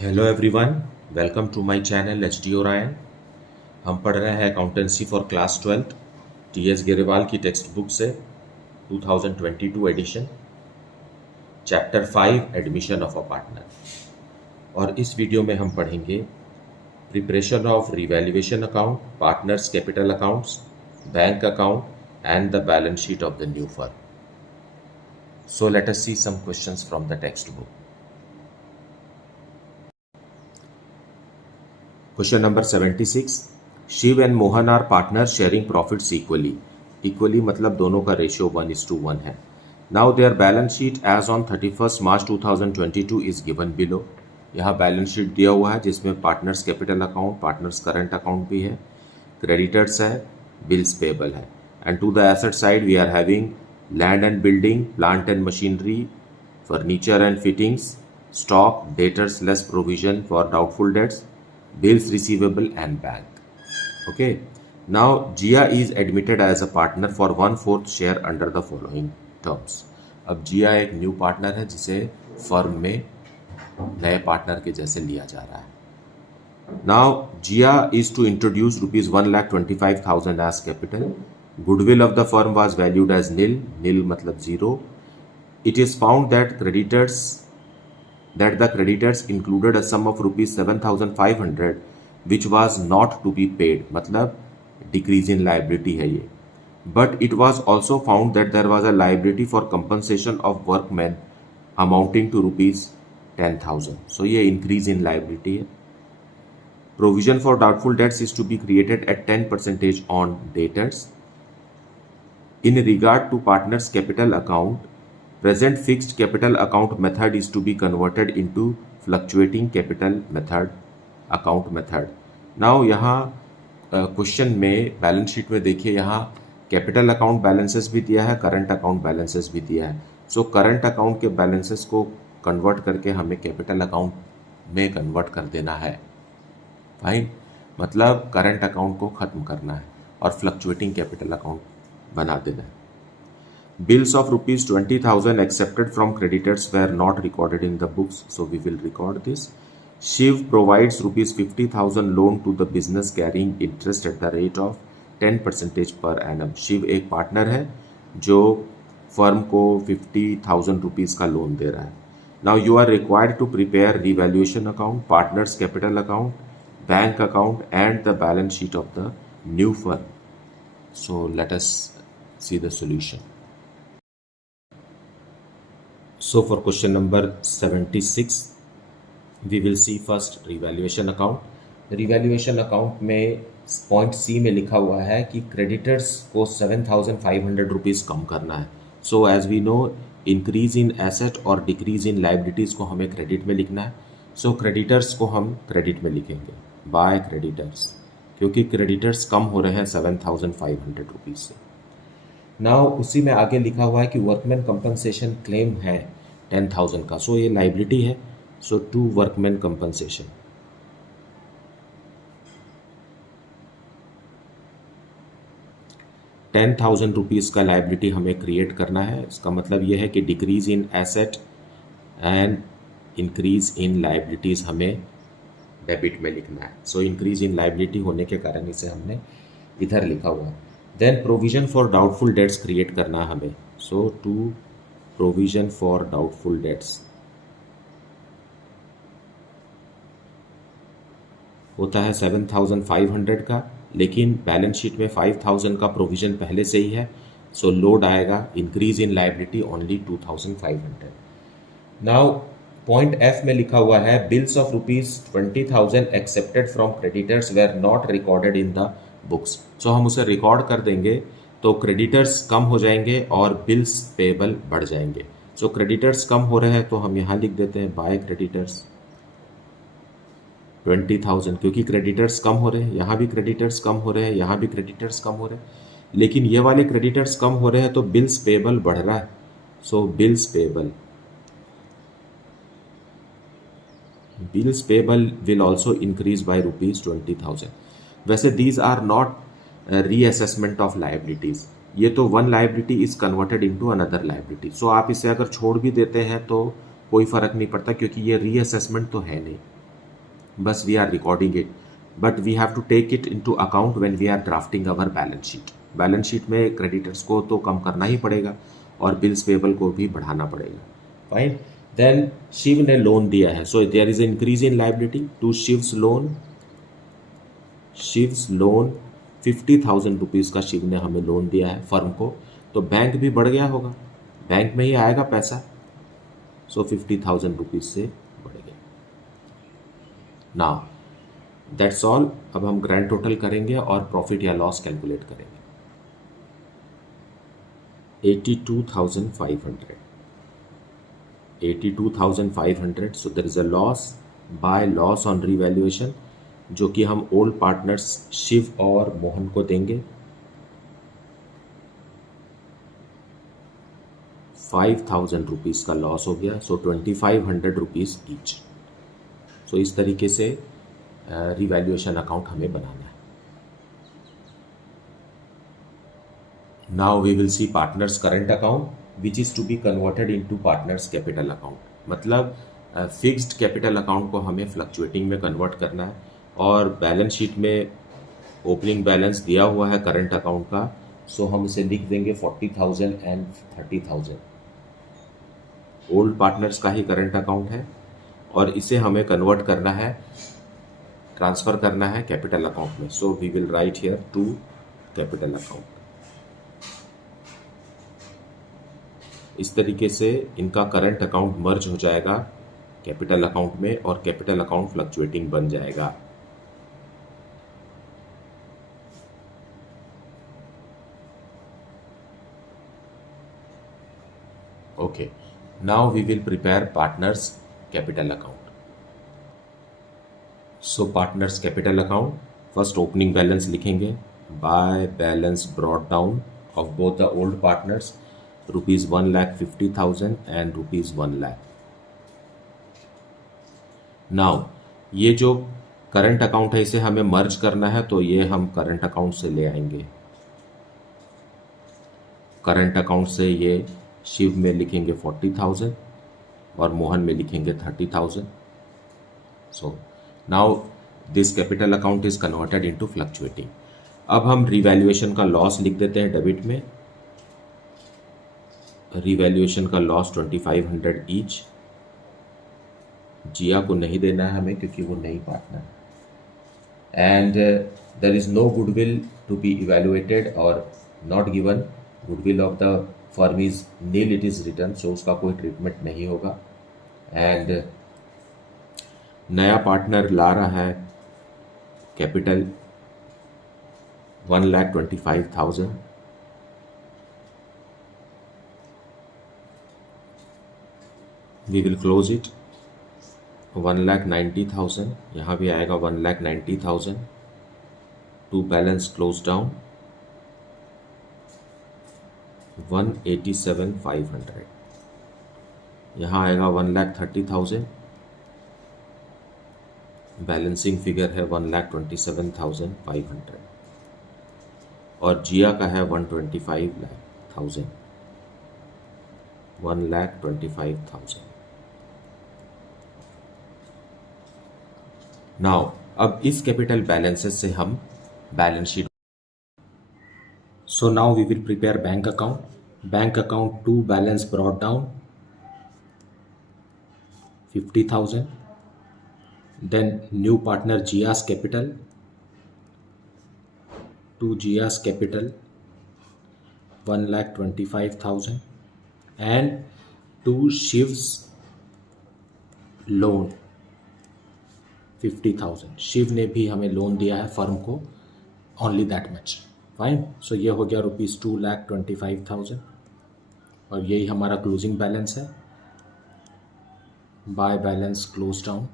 Hello everyone, welcome to my channel H D Orion. हम पढ़ रहे हैं accountancy for class 12 T S Grewal की टेक्स्ट बुक से 2022 edition, chapter 5 admission of a partner. और इस वीडियो में हम पढ़ेंगे preparation of revaluation account, partners capital accounts, bank account and the balance sheet of the new firm. So let us see some questions from the text book. Question number 76. Shiv and Mohan are partner sharing profits equally. Equally मतलब दोनों का ratio 1:1 है। Now their balance sheet as on 31 March 2022 is given below. यहाँ balance sheet दिया हुआ है जिसमें partners capital account, partners current account भी है, क्रेडिटर्स है, बिल्स पेबल है। And to the asset side we are having land and building, plant and machinery, furniture and fittings, stock, debtors less provision for doubtful debts, bills receivable and bank. Okay, now Jia is admitted as a partner for 1/4 share under the following terms. अब जिया एक new partner है जिसे firm में नए partner के जैसे लिया जा रहा है। Now Jiya is to introduce ₹1,25,000 as capital. Goodwill of the firm was valued as nil, nil मतलब zero. It is found that the creditors included a sum of rupees 7,500 which was not to be paid, मतलब decrease in liability है ये। But it was also found that there was a liability for compensation of workmen amounting to rupees 10,000. So ये increase in liability है। Provision for doubtful debts is to be created at 10% on debtors. In regard to partners capital account, present fixed capital account method is to be converted into fluctuating capital method, account method. Now यहाँ question में balance sheet में देखिए, यहाँ capital account balances भी दिया है, current account balances भी दिया है। सो करंट अकाउंट के बैलेंसेस को कन्वर्ट करके हमें कैपिटल अकाउंट में कन्वर्ट कर देना है। फाइन, मतलब करंट अकाउंट को ख़त्म करना है और फ्लक्चुएटिंग कैपिटल अकाउंट बना देना है। Bills of rupees 20,000 accepted from creditors were not recorded in the books, so we will record this. Shiv provides rupees 50,000 loan to the business carrying interest at the rate of 10% per annum. Shiv एक partner है जो firm को 50,000 rupees का loan दे रहा है। Now you are required to prepare revaluation account, partners capital account, bank account and the balance sheet of the new firm. So let us see the solution. So for question number 76, we will see first revaluation account. Revaluation account में point सी में लिखा हुआ है कि creditors को 7,500 rupees कम करना है। So as we know, increase in asset और डिक्रीज इन लाइबिलिटीज़ को हमें क्रेडिट में लिखना है। सो क्रेडिटर्स को हम क्रेडिट में लिखेंगे बाय क्रेडिटर्स, क्योंकि क्रेडिटर्स कम हो रहे हैं 7,500 रुपीज़ से। नाउ उसी में आगे लिखा हुआ है कि वर्कमैन कंपनसेशन क्लेम है 10,000 का। सो ये लाइबिलिटी है, सो टू वर्कमैन कंपनसेशन। ₹10,000 का लाइबिलिटी हमें क्रिएट करना है। इसका मतलब ये है कि decrease in asset and increase in liabilities हमें डेबिट में लिखना है। सो इंक्रीज इन लाइबिलिटी होने के कारण इसे हमने इधर लिखा हुआ है। Then provision for doubtful debts create करना है हमें। So to provision for doubtful debts होता है 7,500 का, लेकिन बैलेंस शीट में 5,000 का प्रोविजन पहले से ही है। सो लोड आएगा increase in liability only 2,500। Now point F में लिखा हुआ है bills of rupees 20,000 accepted from creditors were not recorded in the books. So हम उसे रिकॉर्ड कर देंगे तो क्रेडिटर्स कम हो जाएंगे और बिल्स पेबल बढ़ जाएंगे। सो क्रेडिटर्स कम हो रहे हैं तो हम यहाँ लिख देते हैं बाय क्रेडिटर्स 20,000, क्योंकि क्रेडिटर्स कम हो रहे हैं, यहाँ भी क्रेडिटर्स कम हो रहे हैं, यहाँ भी क्रेडिटर्स कम हो रहे हैं, लेकिन ये वाले क्रेडिटर्स कम हो रहे हैं तो बिल्स पेबल बढ़ रहा है। So bills payable will also increase by ₹20,000। वैसे these are not reassessment of liabilities, ये तो one liability is converted into another liability. So आप इसे अगर छोड़ भी देते हैं तो कोई फर्क नहीं पड़ता, क्योंकि ये रीअसेसमेंट तो है नहीं। बस we are recording it, but we have to take it into account when we are drafting our balance sheet. Balance sheet में क्रेडिटर्स को तो कम करना ही पड़ेगा और बिल्स पेबल को भी बढ़ाना पड़ेगा। फाइन। देन शिव ने लोन दिया है, so there is increase in liability to Shiv's loan. Shiv's loan 50,000 rupees का शिव ने हमें लोन दिया है फर्म को, तो बैंक भी बढ़ गया होगा, बैंक में ही आएगा पैसा, सो 50,000 रुपीज़ से बढ़ गया। Now that's all. अब हम ग्रैंड टोटल करेंगे और प्रॉफिट या लॉस कैलकुलेट करेंगे। 82,500, 82,500, so there is a loss by loss on revaluation, जो कि हम ओल्ड पार्टनर्स शिव और मोहन को देंगे। 5,000 रुपीज़ का लॉस हो गया, सो 2,500 रुपीज़ ईच। सो इस तरीके से रिवैल्यूएशन अकाउंट हमें बनाना है। Now we will see partners current account which is to be converted into partners capital account. मतलब फिक्स्ड कैपिटल अकाउंट को हमें फ्लक्चुएटिंग में कन्वर्ट करना है, और बैलेंस शीट में ओपनिंग बैलेंस दिया हुआ है करंट अकाउंट का, सो हम इसे लिख देंगे 40,000 एंड 30,000। ओल्ड पार्टनर्स का ही करंट अकाउंट है और इसे हमें कन्वर्ट करना है, ट्रांसफ़र करना है कैपिटल अकाउंट में। So we will write here to capital account. इस तरीके से इनका करंट अकाउंट मर्ज हो जाएगा कैपिटल अकाउंट में और कैपिटल अकाउंट फ्लक्चुएटिंग बन जाएगा। Okay, now we will prepare partners capital account. So partners capital account, first opening balance लिखेंगे, by balance brought down of both the old partners, rupees 1,50,000 and rupees 1 lakh. Now ये जो current account है इसे हमें मर्ज करना है, तो ये हम करंट अकाउंट से ले आएंगे। करंट अकाउंट से ये शिव में लिखेंगे 40,000 और मोहन में लिखेंगे 30,000। So now this capital account is converted into fluctuating. अब हम रिवैल्यूएशन का लॉस लिख देते हैं डेबिट में। रिवैल्यूएशन का लॉस 2,500 ईच। जिया को नहीं देना है हमें क्योंकि वो नहीं partner, and there is no goodwill to be evaluated और not given. Goodwill of the firm is nil, it is written, so उसका कोई ट्रीटमेंट नहीं होगा। एंड नया पार्टनर ला रहा है capital 1,25,000। We will close it 1,90,000, यहाँ भी आएगा 1,90,000 टू बैलेंस क्लोज डाउन 187,500, यहाँ आएगा 1,30,000, बैलेंसिंग फिगर है 1,27,500 और जिया का है 125,000, 1,25,000। नाउ अब इस कैपिटल बैलेंसेस से हम balance sheet. So now we will prepare bank account. Bank account to balance brought down 50,000. Then new partner Gia's capital to Gia's capital 1,25,000 and to Shiv's loan 50,000. Shiv ने भी हमें लोन दिया है firm को, only that much. Fine. सो ये हो गया rupees 2,25,000 और यही हमारा क्लोजिंग बैलेंस है। By balance close down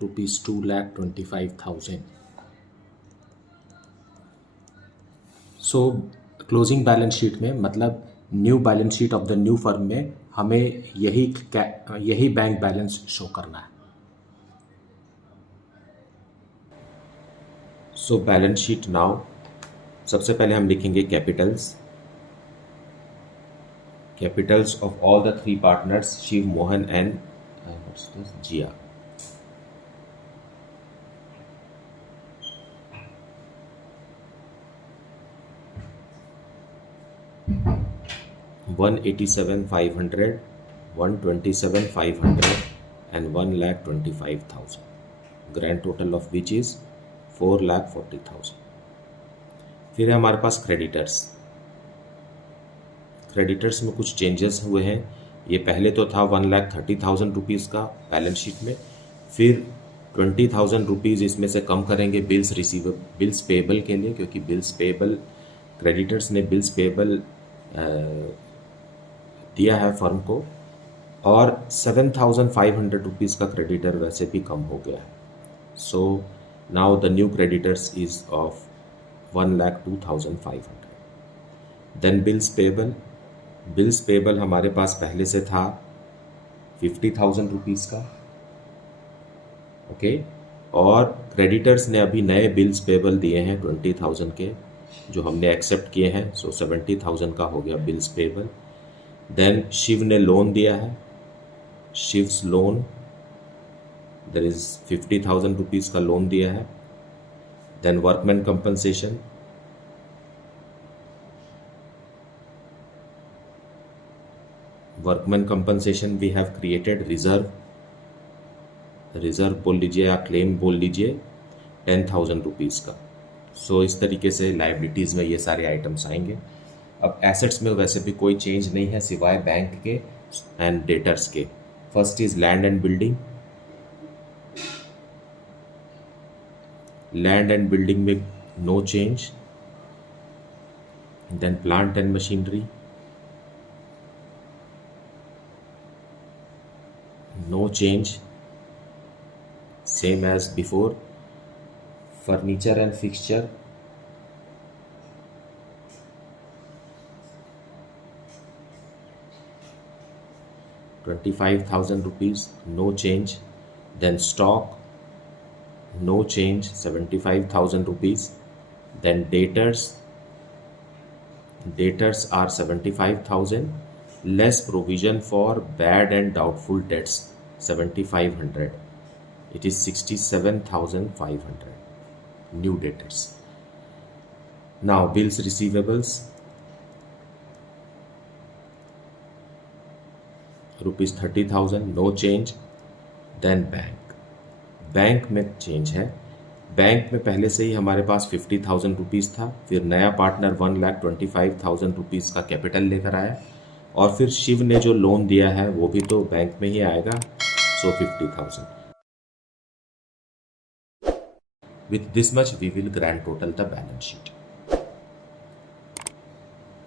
rupees 2,25,000। So closing balance sheet में, मतलब new balance sheet of the new firm में, हमें यही बैंक बैलेंस शो करना है। सो बैलेंस शीट नाउ, सबसे पहले हम लिखेंगे capitals of all the 3 partners Shiv, Mohan and Jiya. 187,500, 127,500 and 1,25,000. Grand total of which is 4,40,000. फिर है हमारे पास क्रेडिटर्स। क्रेडिटर्स में कुछ चेंजेस हुए हैं। ये पहले तो था 1,30,000 रुपीज़ का बैलेंस शीट में, फिर 20,000 रुपीज़ इसमें से कम करेंगे बिल्स पेबल के लिए, क्योंकि बिल्स पेबल क्रेडिटर्स ने बिल्स पेबल दिया है फर्म को, और 7,500 रुपीज़ का क्रेडिटर वैसे भी कम हो गया है। So now the new creditors is of 1,02,500। Then bills payable हमारे पास पहले से था 50,000 रुपीज़ का, ओके, और क्रेडिटर्स ने अभी नए बिल्स पेबल दिए हैं 20,000 के, जो हमने एक्सेप्ट किए हैं। सो 70,000 का हो गया बिल्स पेबल। देन शिव ने लोन दिया है, Shiv's loan, there is 50,000 rupees का लोन दिया है। Then workman compensation, we have created reserve बोल लीजिए या क्लेम बोल लीजिए 10,000 रुपीज़ का। सो इस तरीके से लाइबिलिटीज़ में ये सारे आइटम्स आएंगे। अब एसेट्स में वैसे भी कोई चेंज नहीं है सिवाय बैंक के एंड डेटर्स के। First is land and building. Land and building में no change. Then plant and machinery, no change, same as before. Furniture and fixture, ₹25,000, no change. Then stock, no change, ₹75,000. Then debtors are 75,000, less provision for bad and doubtful debts 7,500. It is 67,500 new debtors. Now bills receivables, ₹30,000, no change. Then bank में change है। Bank में पहले से ही हमारे पास 50,000 rupees था, फिर नया partner 1,25,000 rupees का कैपिटल लेकर आया, और फिर शिव ने जो लोन दिया है वो भी तो बैंक में ही आएगा, so 50,000। With this much we will grand total the balance sheet.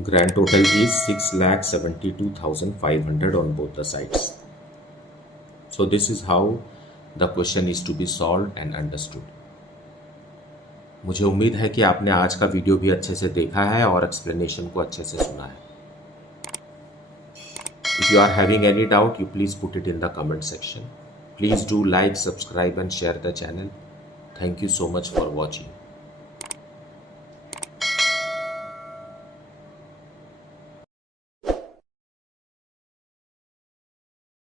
Grand total is 6,72,500 on both the sides. So this is how the question is to be solved and understood. मुझे उम्मीद है कि आपने आज का वीडियो भी अच्छे से देखा है और एक्सप्लेनेशन को अच्छे से सुना है। If you are having any doubt, you please put it in the comment section. Please do like, subscribe and share the channel. Thank you so much for watching.